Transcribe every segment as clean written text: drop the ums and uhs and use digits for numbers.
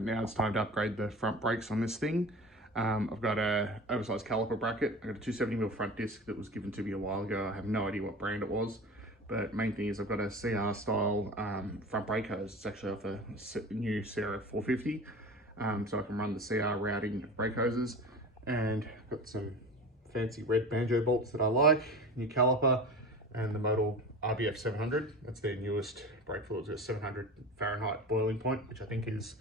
now it's time to upgrade the front brakes on this thing. I've got a oversized caliper bracket. I've got a 270mm front disc that was given to me a while ago. I have no idea what brand it was, but main thing is I've got a CR style front brake hose. It's actually off a new YZ250, so I can run the CR routing of brake hoses. And I've got some fancy red banjo bolts that I like, new caliper, and the Model RBF 700. That's their newest brake fluids. It's 700 Fahrenheit boiling point, which I think is,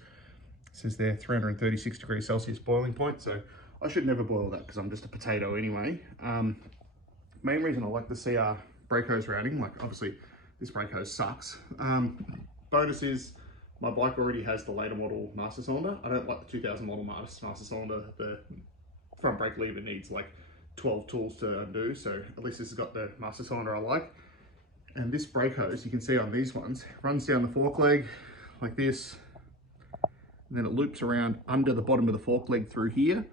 says there, 336 degrees Celsius boiling point. So I should never boil that because I'm just a potato anyway. Main reason I like the CR brake hose routing, like obviously this brake hose sucks. Bonus is my bike already has the later model master cylinder. I don't like the 2000 model master cylinder. The front brake lever needs like 12 tools to undo, so at least this has got the master cylinder I like. And this brake hose, you can see on these ones, runs down the fork leg like this, and then it loops around under the bottom of the fork leg through here,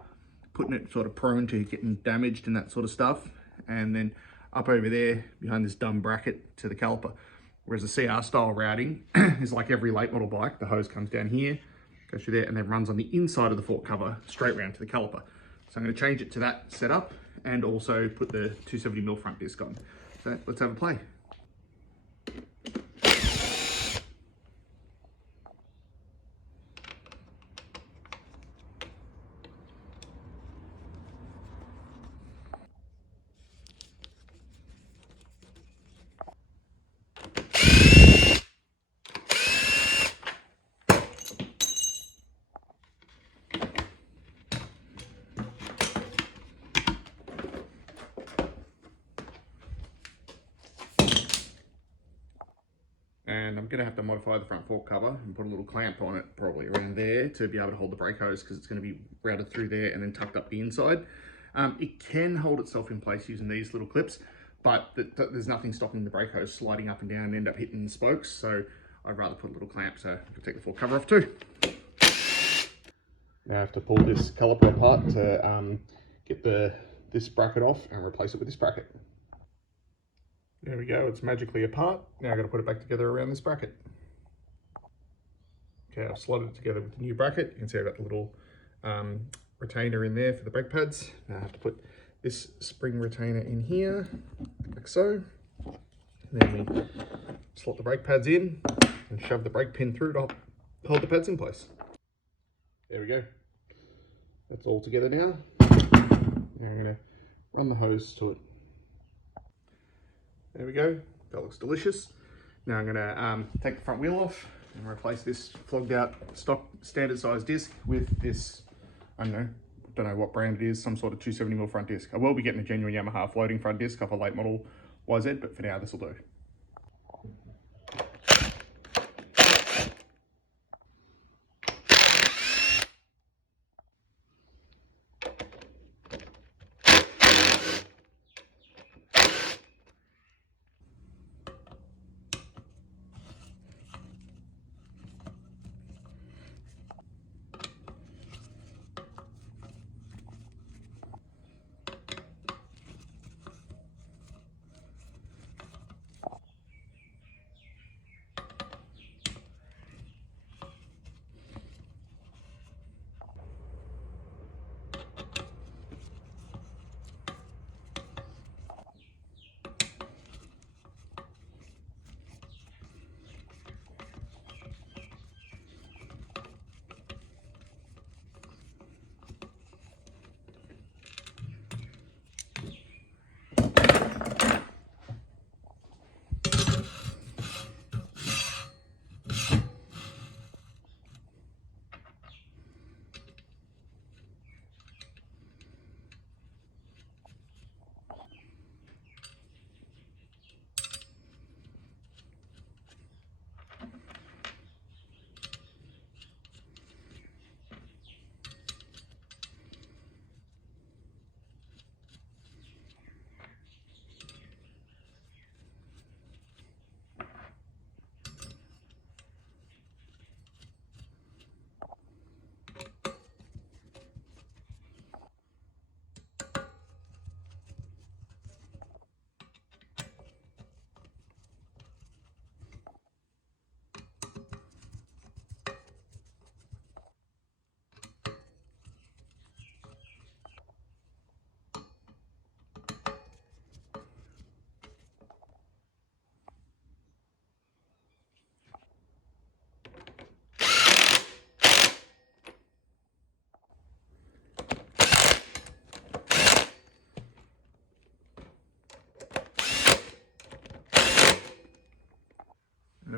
putting it sort of prone to getting damaged and that sort of stuff, and then up over there behind this dumb bracket to the caliper. Whereas the CR style routing is like every late model bike, the hose comes down here, goes through there, and then runs on the inside of the fork cover straight round to the caliper. So I'm going to change it to that setup and also put the 270mm front disc on. So let's have a play. And I'm gonna have to modify the front fork cover and put a little clamp on it, probably around there, to be able to hold the brake hose, because it's gonna be routed through there and then tucked up the inside. It can hold itself in place using these little clips, but there's nothing stopping the brake hose sliding up and down and end up hitting the spokes. So I'd rather put a little clamp so I can take the fork cover off too. Now I have to pull this caliper apart to get this bracket off and replace it with this bracket. There we go, it's magically apart. Now I've got to put it back together around this bracket. Okay, I've slotted it together with the new bracket. You can see I've got the little retainer in there for the brake pads. Now I have to put this spring retainer in here, like so. And then we slot the brake pads in and shove the brake pin through to hold the pads in place. There we go. That's all together now. Now I'm going to run the hose to it. There we go, that looks delicious. Now I'm gonna take the front wheel off and replace this flogged out stock standard size disc with this, I don't know what brand it is, some sort of 270mm front disc. I will be getting a genuine Yamaha floating front disc off a late model YZ, but for now this will do.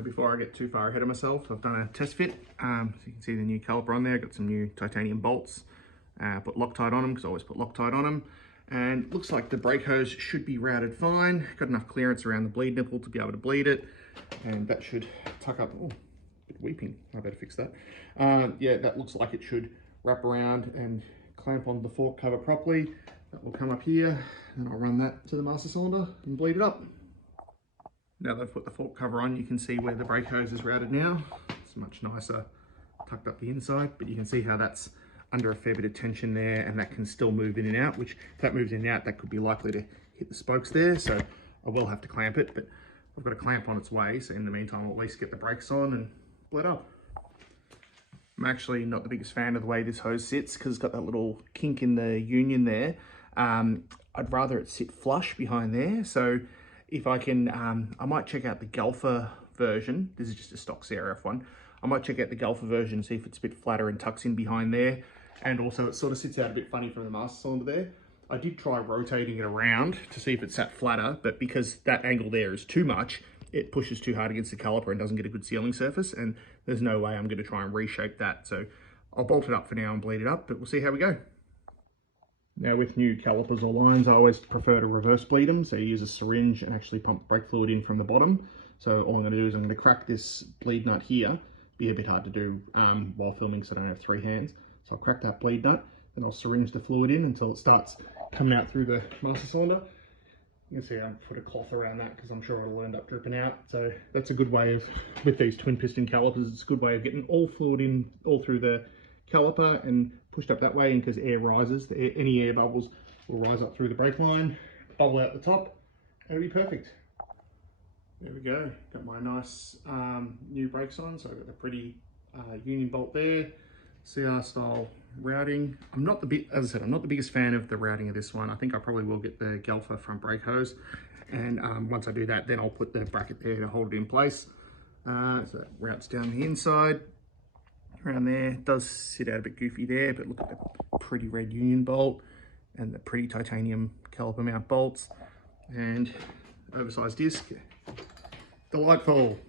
before I get too far ahead of myself, I've done a test fit. So you can see the new caliper on there. Got some new titanium bolts. Put Loctite on them because I always put Loctite on them. And looks like the brake hose should be routed fine. Got enough clearance around the bleed nipple to be able to bleed it. And that should tuck up. Oh, a bit weeping. I better fix that. Yeah, that looks like it should wrap around and clamp on the fork cover properly. That will come up here, and I'll run that to the master cylinder and bleed it up. Now that I've put the fork cover on, you can see where the brake hose is routed now. It's much nicer tucked up the inside, but you can see how that's under a fair bit of tension there, and that can still move in and out, which if that moves in and out, that could be likely to hit the spokes there. So I will have to clamp it, but I've got a clamp on its way. So in the meantime, I'll at least get the brakes on and bleed up. I'm actually not the biggest fan of the way this hose sits because it's got that little kink in the union there. I'd rather it sit flush behind there. So if I can, I might check out the Galfa version. This is just a stock CRF one. I might check out the Galfa version, see if it's a bit flatter and tucks in behind there. And also it sort of sits out a bit funny from the master cylinder there. I did try rotating it around to see if it sat flatter, but because that angle there is too much, it pushes too hard against the caliper and doesn't get a good sealing surface. And there's no way I'm going to try and reshape that. So I'll bolt it up for now and bleed it up, but we'll see how we go. Now with new calipers or lines, I always prefer to reverse bleed them. So you use a syringe and actually pump brake fluid in from the bottom. So all I'm going to do is I'm going to crack this bleed nut here. Be a bit hard to do while filming, so I don't have three hands. So I'll crack that bleed nut, then I'll syringe the fluid in until it starts coming out through the master cylinder. You can see I put a cloth around that because I'm sure it'll end up dripping out. So that's a good way of, with these twin piston calipers, it's a good way of getting all fluid in all through the caliper and pushed up that way. And because air rises, any air bubbles will rise up through the brake line, bubble out the top, and it'll be perfect. There we go, got my nice new brakes on. So I've got the pretty union bolt there, CR style routing. As I said, I'm not the biggest fan of the routing of this one. I think I probably will get the Galfa front brake hose. And once I do that, then I'll put the bracket there to hold it in place. So that routes down the inside, around there. It does sit out a bit goofy there, but look at the pretty red union bolt and the pretty titanium caliper mount bolts and oversized disc. Delightful.